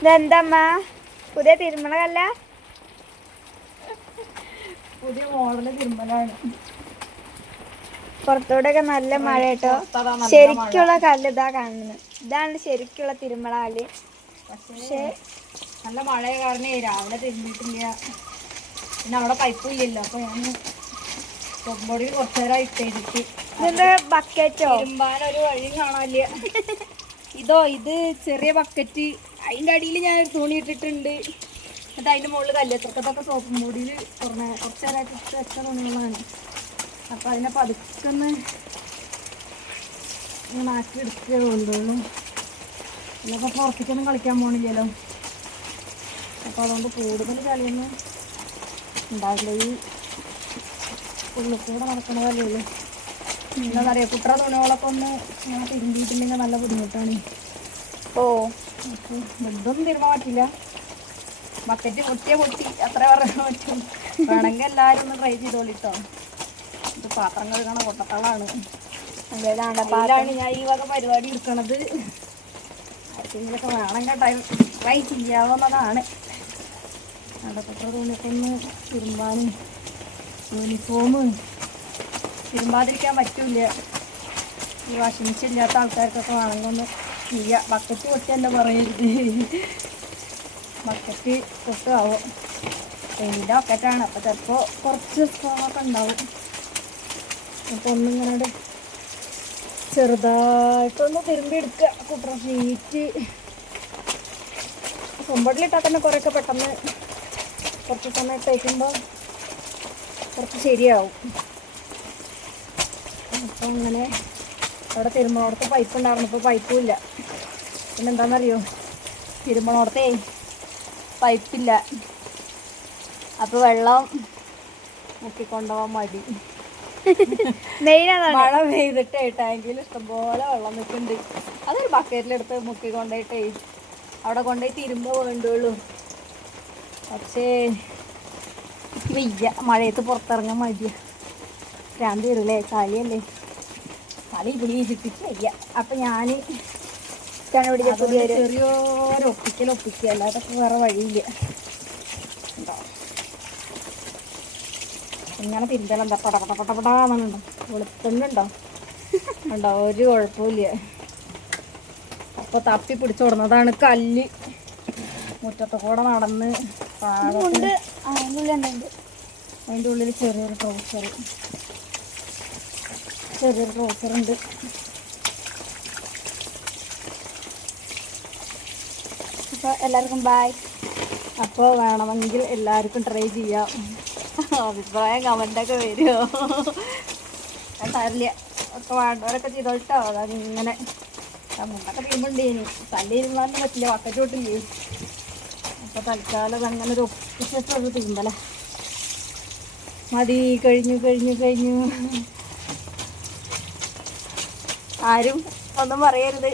ഇതെന്തമ്മ പുതിയ തിരുമണകല്ല? പുതിയ മോഡല് തിരുമലാണ്. പുറത്തോടെയൊക്കെ നല്ല മഴ കേട്ടോ. ശരിക്കുള്ള കല്ല് ഇതാ കാണുന്നത്. ഇതാണ് ശരിക്കുള്ള തിരുമല കല്ല്. പക്ഷേ നല്ല മഴ കാരണം രാവിലെ തിരുമ്മിട്ടില്ല. പിന്നെ അവിടെ പൈപ്പും ഇല്ലല്ലോ. അപ്പൊ ഞാൻ പൊടി കുറച്ചു നേരം ഇട്ടേക്ക്. ഇതെന്താ ബക്കറ്റോ? തിരുമ്പാനൊരു വഴിയും കാണാനില്ല. ഇത് ചെറിയ ബക്കറ്റ്. അതിൻ്റെ അടിയിൽ ഞാനൊരു തുണി ഇട്ടിട്ടുണ്ട്. എന്നിട്ട് അതിൻ്റെ മുകളിൽ കല്ലെത്രക്കത്തൊക്കെ സോപ്പും പൊടിയിൽ കുറച്ച് നേരമായിട്ട് ഇട്ട് വെച്ച തുണികളാണ്. അപ്പം അതിനെ പതുക്കെന്ന് ഇങ്ങനെ ആക്കി എടുക്കുക കൊണ്ടുള്ളൂ. എന്നപ്പോൾ പുറത്തേക്കൊന്നും കളിക്കാൻ പോകണില്ലല്ലോ. അപ്പോൾ അതുകൊണ്ട് കൂടുതൽ കളിയൊന്നും ഉണ്ടാവില്ല. ഈ ഉള്ളിക്കൂടെ നടക്കണതല്ലേ ഉള്ളൂ. എന്താ പറയുക, കുട്ടറ തുണികളൊക്കെ ഒന്ന് ഇങ്ങനെ തിരുമ്പിയിട്ടില്ലെങ്കിൽ നല്ല ബുദ്ധിമുട്ടാണ്. ഓ ഇതൊന്നും തിരുമാൻ പറ്റില്ല. ബക്കറ്റ് പൊട്ടി അത്ര പറയാൻ പറ്റും. വേണമെങ്കിൽ എല്ലാവരും ഒന്ന് ട്രൈ ചെയ്തോളിട്ടോ. ഇത് പാത്രം കഴുകണ കൊട്ടത്തളാണ്. അതിലാണ് ഞാൻ ഈ വക പരിപാടി എടുക്കണത്. ആർക്കെങ്കിലൊക്കെ വേണമെങ്കിൽ ട്രൈ ചെയ്യാവുന്നതാണ്. അടക്കത്ര തുണിയൊക്കെ ഒന്ന് തിരുമ്പാനും യൂണിഫോം തിരുമ്പാതിരിക്കാൻ പറ്റില്ല. ഈ വാഷിംഗ് മെഷീൻ ഇല്ലാത്ത ആൾക്കാർക്കൊക്കെ വേണമെങ്കിൽ ഒന്ന് ചെയ്യാം. ബക്കറ്റ് പൊട്ടിയല്ല പറയരുത്. ബക്കറ്റ് പൊട്ടാവോ? പെയിൻ്റെ ബക്കറ്റാണ്. അപ്പോൾ ചിലപ്പോൾ കുറച്ച് സ്പോണൊക്കെ ഉണ്ടാവും. അപ്പോൾ ഒന്നിങ്ങനെ ചെറുതായിട്ടൊന്ന് തിരുമ്പി എടുക്കുക. കുട്ടറ ഷീറ്റ് കൊമ്പടിലിട്ടാൽ തന്നെ കുറേയൊക്കെ പെട്ടെന്ന് കുറച്ച് സമയം തേക്കുമ്പോൾ കുറച്ച് ശരിയാവും. അപ്പോൾ അങ്ങനെ അവിടെ തിരുമണോടത്ത് പൈപ്പ് ഉണ്ടായിരുന്നു. ഇപ്പോൾ പൈപ്പും ഇല്ല. പിന്നെ എന്താണെന്നറിയോ, തിരുമണോടത്തേ പൈപ്പില്ല. അപ്പോൾ വെള്ളം മുക്കിക്കൊണ്ടുപോകാൻ മടി. മഴ പെയ്തിട്ടേ ടാങ്കിൽ ഇഷ്ടംപോലെ വെള്ളം നിൽക്കുന്നുണ്ട്. അതൊരു ബക്കറ്റിലെടുത്ത് മുക്കിക്കൊണ്ടേട്ടേ അവിടെ കൊണ്ടുപോയി തിരുമ്പോ വേണ്ടുള്ളൂ. പക്ഷേ വയ്യ, മഴയത്ത് പുറത്തിറങ്ങാൻ മടിയ. ഭ്രാന്ത് വരില്ലേ, ചളിയല്ലേ, ചളി പുളി ചുറ്റിച്ച് വയ്യ. അപ്പം ഞാൻ ചെറിയൊരു ഒപ്പിക്കുക, അല്ലാതെ വേറെ വഴിയില്ല. ഉണ്ടോ ഇങ്ങനെ തിരുമ്പലെന്താ പടപടപടപടാന്നുണ്ടോ, വെളുത്തുന്നുണ്ടോ ഉണ്ടോ, ഒരു കുഴപ്പമില്ല. അപ്പോൾ തപ്പി പിടിച്ചു കൊടുന്നതാണ് കല്ല്. മുറ്റത്ത് കൂടെ നടന്ന് അതിൻ്റെ ഉള്ളിൽ ചെറിയൊരു ട്രൗസർ ഉണ്ട്. അപ്പോൾ എല്ലാവർക്കും ബായ്. അപ്പോൾ വേണമെങ്കിൽ എല്ലാവർക്കും ട്രൈ ചെയ്യാം. അഭിപ്രായം കമൻ്റൊക്കെ വരുമോ? സാരില്ല, ഒക്കെ വേണ്ടവരൊക്കെ ചെയ്തോട്ടോ. അതങ്ങനെ മുണ്ടൊക്കെ തീരുമ്പോണ്ടേ തല്ലിരുന്നാലും പറ്റില്ല, വക്കറ്റ് തൊട്ടില്ലേ. അപ്പോൾ തൽക്കാലം അങ്ങനെ ഒരു ഒപ്പിച്ചിട്ടൊരു തീമ്പല മതി. കഴിഞ്ഞു. ആരും ഒന്നും പറയരുത്.